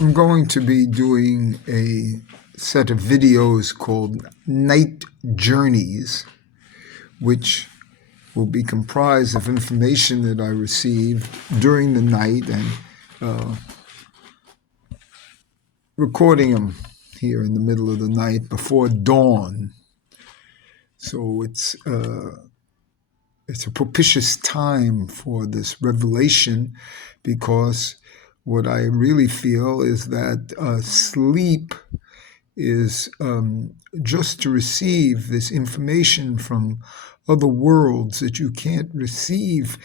I'm going to be doing a set of videos called Night Journeys, which will be comprised of information that I receive during the night and recording them here in the middle of the night before dawn. So it's a propitious time for this revelation, because what I really feel is that sleep is just to receive this information from other worlds that you can't receive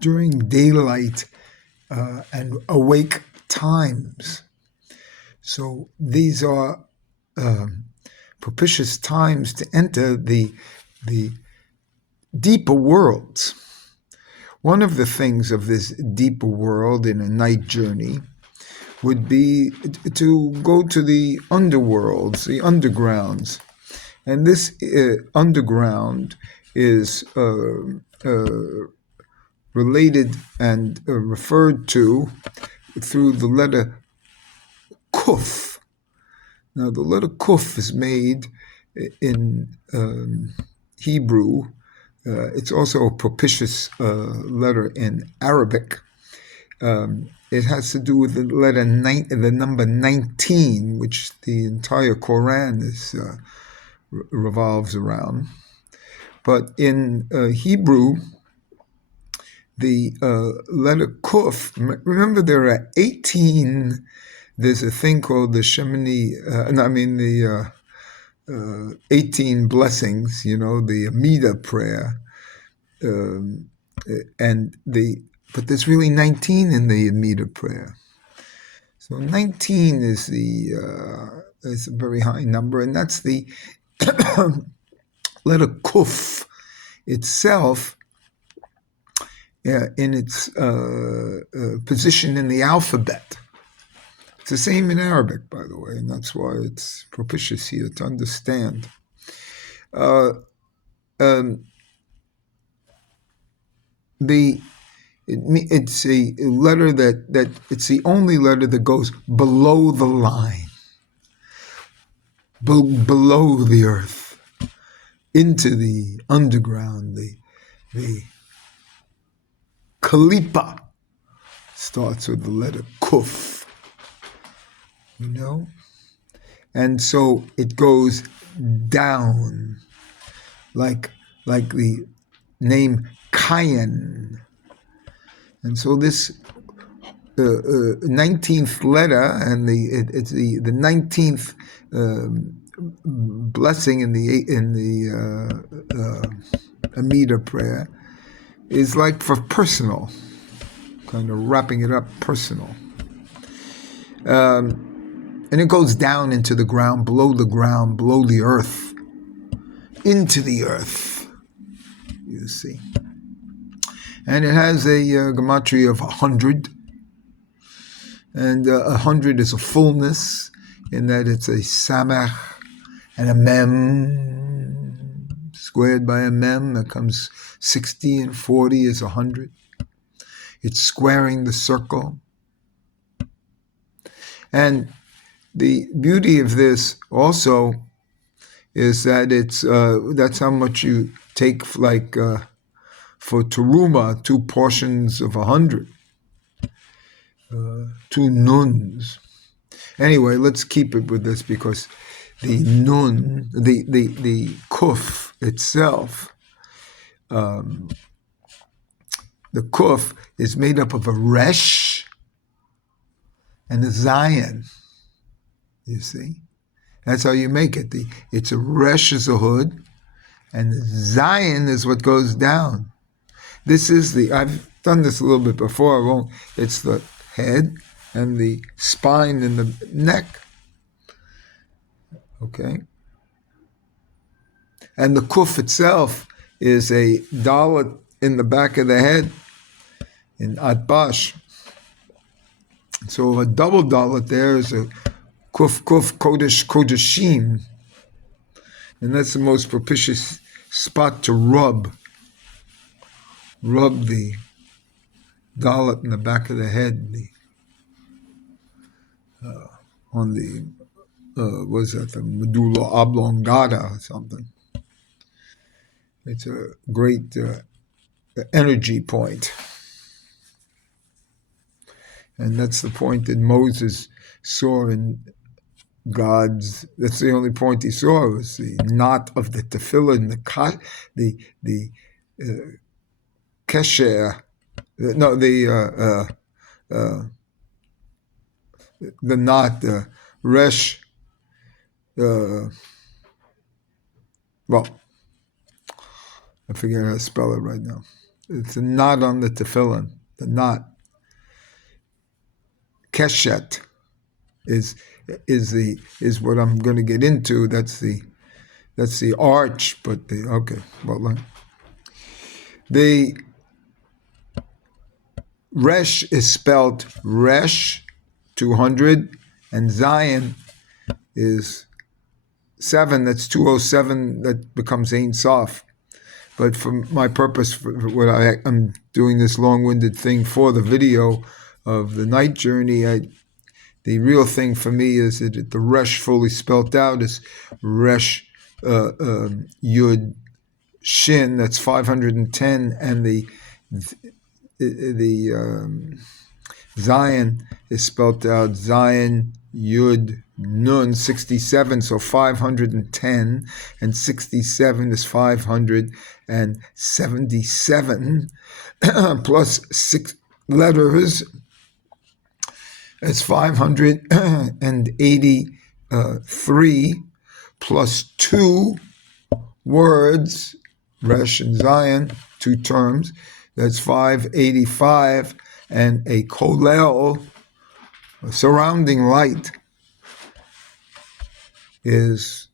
during daylight and awake times. So these are propitious times to enter the deeper worlds. One of the things of this deeper world in a night journey would be to go to the underworlds, the undergrounds. And this underground is related and referred to through the letter Kuf. Now, the letter Kuf is made in Hebrew. It's also a propitious letter in Arabic. It has to do with the letter the number 19, which the entire Quran revolves around. But in Hebrew, the letter Kuf, remember there are 18, there's a thing called the Shemini, 18 blessings, the Amida prayer, but there's really 19 in the Amida prayer. So 19 is is a very high number, and that's the letter Kuf itself in its position in the alphabet. It's the same in Arabic, by the way, and that's why it's propitious here to understand. It's a letter that it's the only letter that goes below the line, below the earth, into the underground. The Kalipa starts with the letter Kuf, and so it goes down, like the name Kayan. And so this 19th letter, and it's the 19th blessing in the Amida prayer, is like for personal, kind of wrapping it up personal. And it goes down into the ground, below the earth, into the earth, you see. And it has a gematria of 100. And 100 is a fullness, in that it's a samach and a mem, squared by a mem. That comes 60, and 40 is 100. It's squaring the circle. And the beauty of this also is that that's how much you take, like for teruma, 2 portions of 100, 2 nuns. Anyway, let's keep it with this, because the nun, the kuf itself, the kuf is made up of a resh and a zayin. You see, that's how you make it. It's a resh is a hood, and the zayin is what goes down. This is I've done this a little bit before. I won't. It's the head and the spine and the neck. Okay. And the kuf itself is a dalet in the back of the head in Atbash. So a double dalet there is a kuf kodesh kodeshim, and that's the most propitious spot to rub the dalet in the back of the head, on the was that the medulla oblongata or something. It's a great energy point. And that's the point that Moses saw in God's. That's the only point he saw, was the knot of the tefillin, the kesher, no, the knot, the resh. Well, I forget how to spell it right now. It's a knot on the tefillin. The knot. Keshet is what I'm going to get into. That's the arch, but the resh is spelled resh 200, and Zion is 7. That's 207. That becomes Ein Sof. But for my purpose, for what I'm doing this long-winded thing for the video of the night journey, the real thing for me is that the resh fully spelt out is resh yud shin. That's 510, and the Zion is spelt out Zion yud nun 67. So 510 and 67 is 577 plus 6 letters. It's 583 plus 2 words, Resh and Zion, 2 terms. That's 585, and a kolel, a surrounding light, is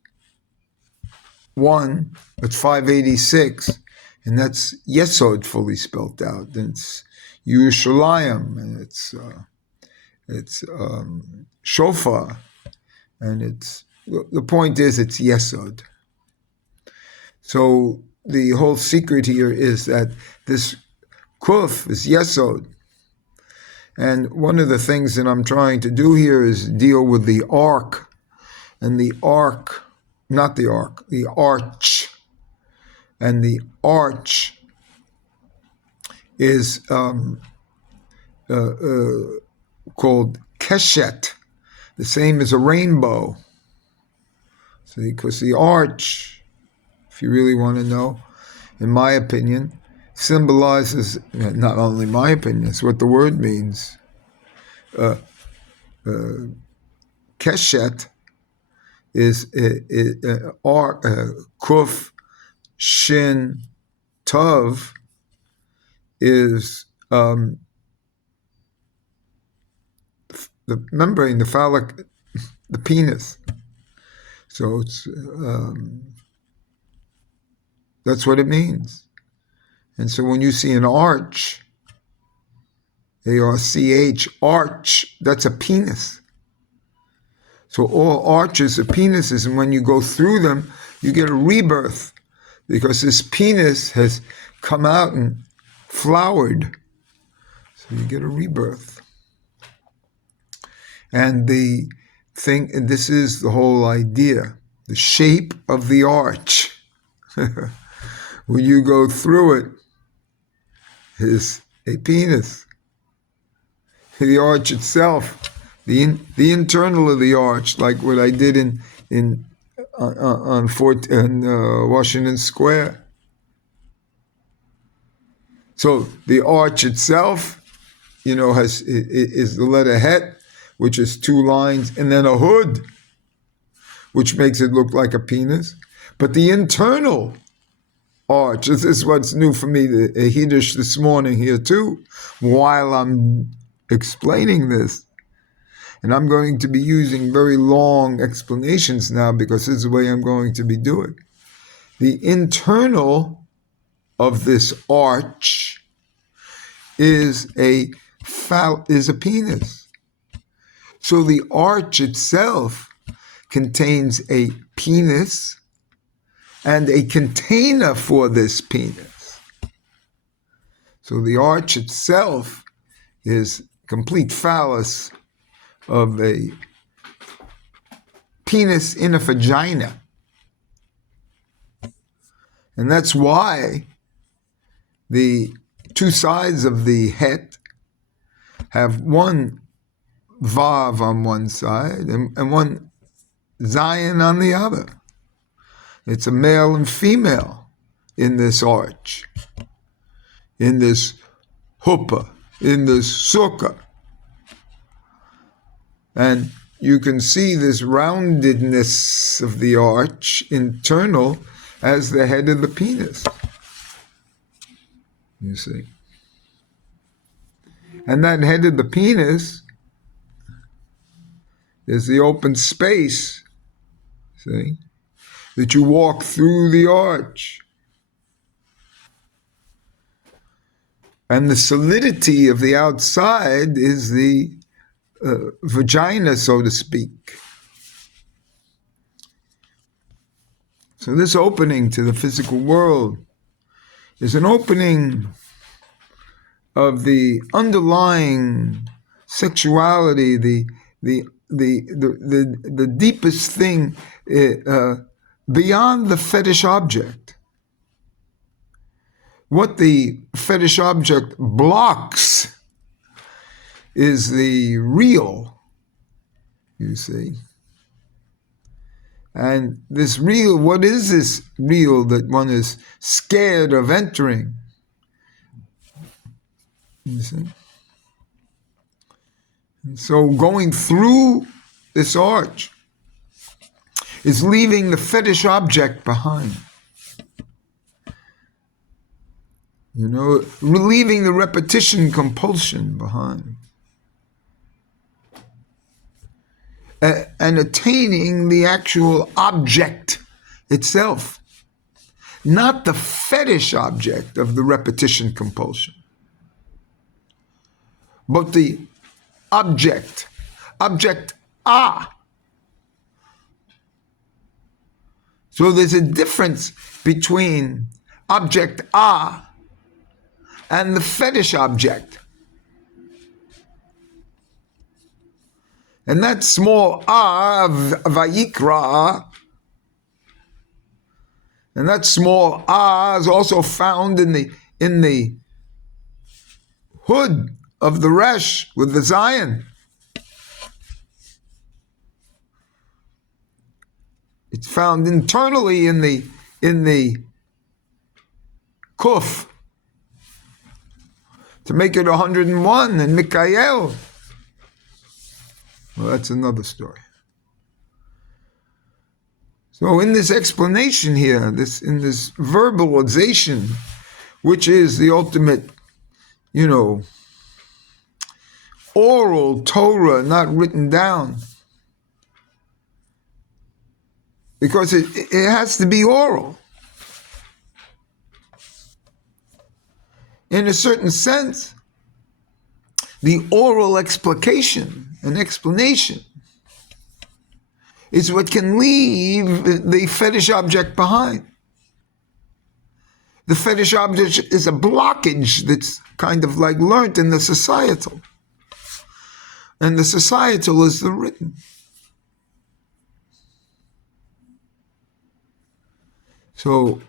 1. It's 586, and that's Yesod fully spelled out. And it's Yerushalayim, and it's shofar, and the point is it's Yesod. So the whole secret here is that this kuf is Yesod. And one of the things that I'm trying to do here is deal with the ark, and the ark, not the ark, the arch. And the arch is called keshet, the same as a rainbow. So, because the arch, if you really want to know, in my opinion, symbolizes, not only my opinion, it's what the word means. Keshet is kuf shin tov is the membrane, the phallic, the penis. So it's that's what it means. And so when you see an arch, A-R-C-H, arch, that's a penis. So all arches are penises, and when you go through them, you get a rebirth, because this penis has come out and flowered. So you get a rebirth. And the thing, and this is the whole idea, the shape of the arch. When you go through it, is a penis. The arch itself, the internal of the arch, like what I did on Washington Square. So the arch itself, is the letter Het, which is 2 lines, and then a hood, which makes it look like a penis. But the internal arch, this is what's new for me, the Hiddush this morning here too, while I'm explaining this. And I'm going to be using very long explanations now, because this is the way I'm going to be doing. The internal of this arch is a penis. So the arch itself contains a penis and a container for this penis. So the arch itself is complete phallus of a penis in a vagina. And that's why the two sides of the het have one vav on one side and one zayin on the other. It's a male and female in this arch, in this huppah, in this sukkah. And you can see this roundedness of the arch internal as the head of the penis. You see. And that head of the penis is the open space, see, that you walk through the arch. And the solidity of the outside is the vagina, so to speak. So this opening to the physical world is an opening of the underlying sexuality, the deepest thing beyond the fetish object. What the fetish object blocks is the real, you see. And this real, what is this real that one is scared of entering? You see? And so going through this arch is leaving the fetish object behind. You know, leaving the repetition compulsion behind. And attaining the actual object itself, not the fetish object of the repetition compulsion, but the object ah. So there's a difference between object ah and the fetish object. And that small ah of Vayikra, and that small ah is also found in the hood of the resh with the zayin. It's found internally in the kuf to make it 101 in Mikael. Well, that's another story. So in this explanation here, in this verbalization, which is the ultimate, oral Torah, not written down, because it has to be oral. In a certain sense, the oral explication and explanation is what can leave the fetish object behind. The fetish object is a blockage that's kind of like learnt in the societal. And the societal is the written. So,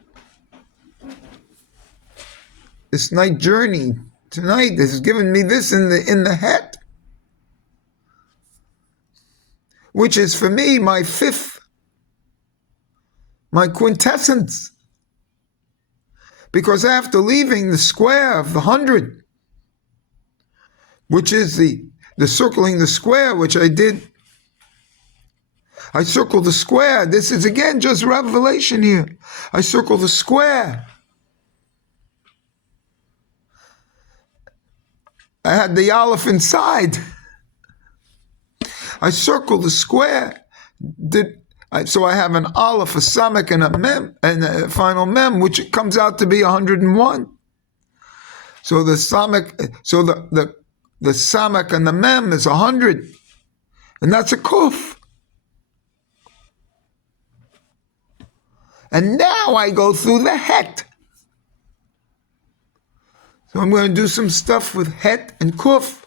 this night journey tonight has given me this in the het, which is for me my fifth, my quintessence. Because after leaving the square of the 100, which is the circling the square, which I did, I circled the square. This is again just revelation here. I circle the square. I had the aleph inside. I circle the square. So I have an aleph, a samek, and a mem, and a final mem, which comes out to be 101. So the samek, so the samek and the mem is 100, and that's a kuf. And now I go through the het. So I'm going to do some stuff with het and kuf.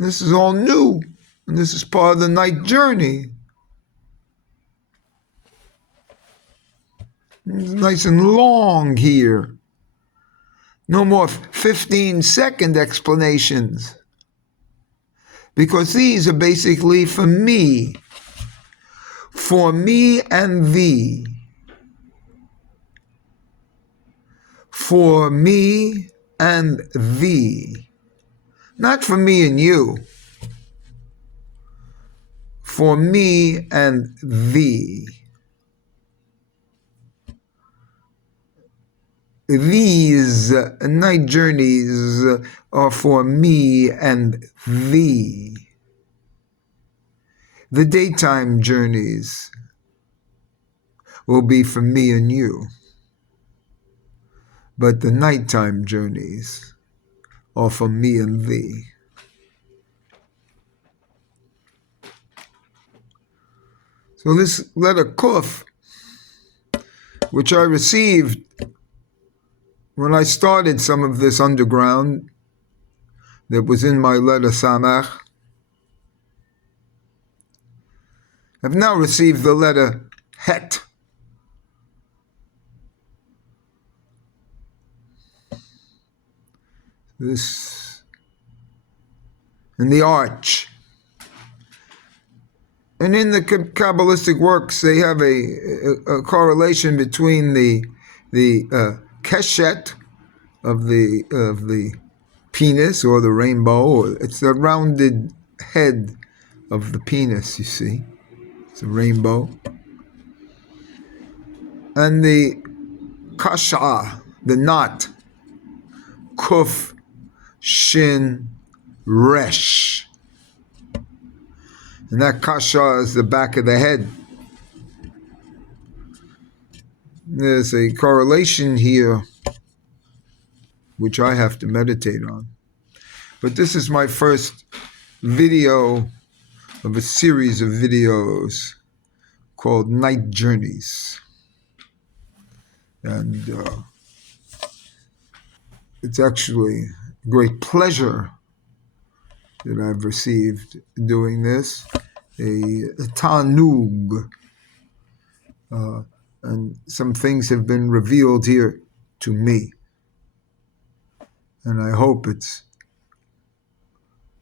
This is all new, and this is part of the night journey. It's nice and long here. No more 15-second explanations. Because these are basically for me and thee. For me and thee. Not for me and you. For me and thee. These night journeys are for me and thee. The daytime journeys will be for me and you. But the nighttime journeys are for me and thee. So this letter Kuf, which I received when I started some of this underground that was in my letter Samach, I've now received the letter Het. This, and the arch. And in the Kabbalistic works, they have a correlation between the keshet of the penis or the rainbow. It's the rounded head of the penis, you see. It's a rainbow. And the kasha, the knot, kuf, shin, resh. And that kasha is the back of the head. There's a correlation here which I have to meditate on. But this is my first video of a series of videos called Night Journeys. And it's actually a great pleasure that I've received doing this, a tanug. And some things have been revealed here to me. And I hope it's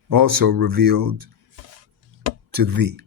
also revealed to thee.